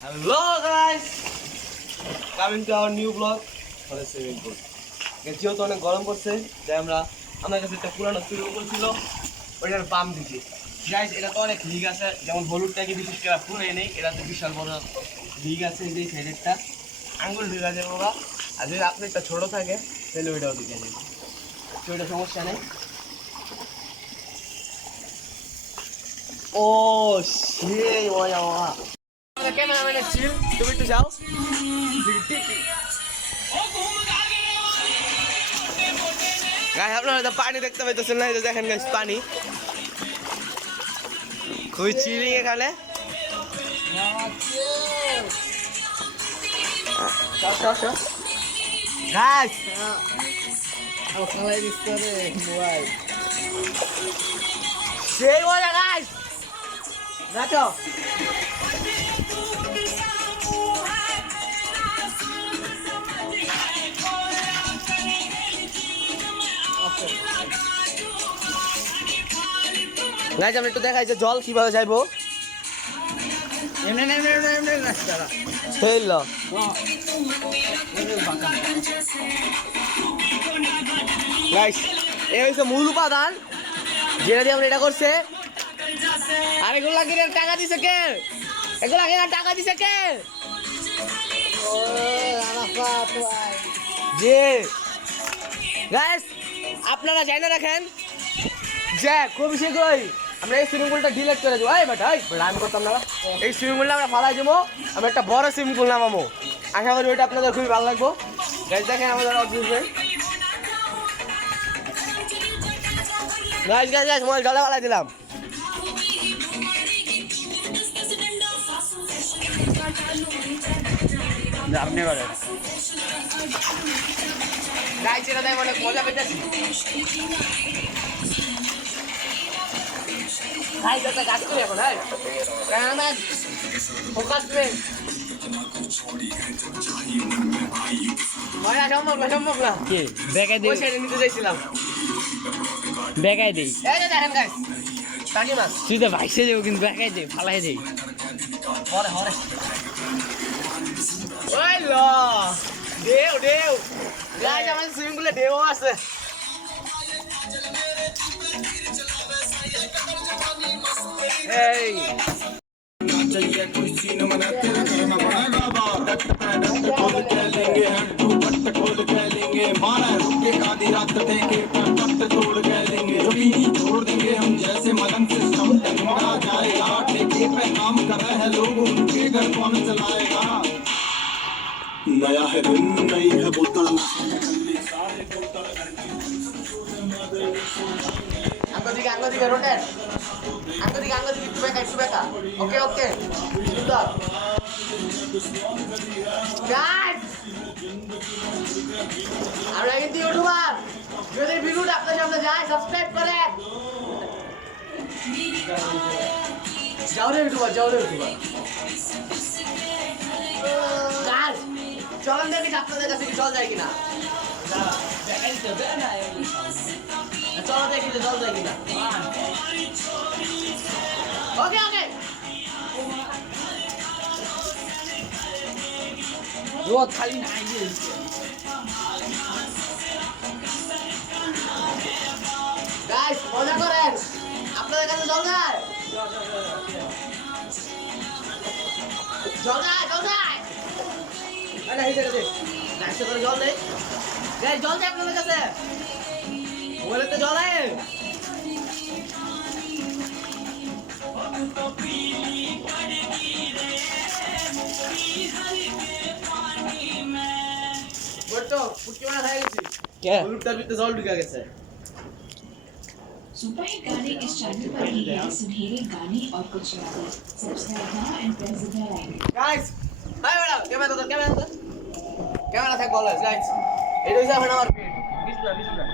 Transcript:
Hello guys, coming to our new vlog for a swimming pool. যেহেতু অনেক গরম পড়ছে তাই আমার কাছে একটা পুরানো সুইমিং পুল ছিল, ওইটার পাম্প দিচ্ছি। গাইস এটা তো অনেক লিগ আছে, যেমন হলুদটাকে বিশেষ করে পুরো নেই, এটাতে বিশাল বড় লিগ আছে। এই যে সাইডেরটা আঙ্গুল ঢুকা যাবে বাবা, আর যদি আপনি একটা ছোট থাকে তাহলে ওইটাও ঢুকে যাবে, ওইটা সমস্যা নেই। ও সেই মজা বাবা। ক্যামেরাম্যানের চিল, তুমি একটু যাও। গাইস আপনারা তো পানি দেখতে পাইতেছেন না, এই যে দেখেন গাইস পানি খুবই চিলিং এখানে। গাইস সেই মজা গাইস, নাচো। গাইস আমরা একটু দেখাই যে জল কিভাবে যাইবো। গাইস এই হচ্ছে মূল উপাদান যেটা দিয়ে আমরা এটা করছে। আর এগুলা কিনে টাকা দিছে কে? এগুলা কিনে টাকা দিছে কে? জি গাইস আপনারা জানা রাখেন যে খুব শীঘ্রই আমরা এই সুইমিং পুলটা ডিলেট করে দেবো। এই বেটা আমি করতাম না, এই সুইমিং পুলটা আমরা ফালাই দেবো, আমরা একটা বড় সুইমিং পুল নামাবো। আশা করি ওইটা আপনাদের খুবই ভালো লাগবো। গাইস দেখেন আমাদের অবজেক্ট গাইস গাইস গাইস মই জলে ফালাই দিলাম। আপনি করে গাইস এটা দেখো অনেক মজা পেতেছি। গাইস এটা কাজ করি এখন। হ্যাঁ ক্যামেরাম্যান ফোকাস করে ভাই সম্ভব না কি বেকাই দিই, ওই সাইডে নিতে যাইছিলাম বেকাই দিই। এই যে দেখেন গাইস টানি মাছ তুই তো ভাইসে যাবো, কিন্তু বেকাই দিই ফালাই দিই হরে হরে। ওই ল দেও দেও গাইস আমাদের সুইমিং পুলে দেও আছে। এই चाहिए कोई सीन बनाते करना पड़ेगा बात खोल के लेंगे हम दुपट्ट खोल के लेंगे मारा रुक के आधी रात देंगे पट तोड़ के लेंगे जमीनी छोड़ देंगे हम जैसे मदन सिस्टम टंगा जाएगा ठेके पे काम कर रहे हैं लोग, उनके घर कौन चलाएगा। नया है दिन नई है बोतल Anggo tiga rotet. Anggo tiga itu beka. Oke. Sudah. Guys. আমরা কিন্তু ইউটিউবার, যদি ভিডিওটা আপনার সামনে যায় সাবস্ক্রাইব করেন। যাও রে ইউটিউবার। গাইস চলেন দেখি আপনাদের কাছে কি জল যায় কিনা। চলো দেখি জল যায় কিনা। ওকে রোদ খালি নাই গাইস, মজা করেন। আপনাদের কাছে জল যায়? আরে এই দেখে নাইসে করে জল নেই গাইস, জল যায় আপনাদের কাছে? বলে তো জল আছে। सुपरहिट गाने इस चैनल पर ही है, सुनहरे गाने और कुछ यादें। Subscribe now and press the bell icon. Guys hi बड़ा ক্যামেরা থাক অলওয়েজ গাইস। এটা হইছে আমার পেট বিসমিল্লাহ।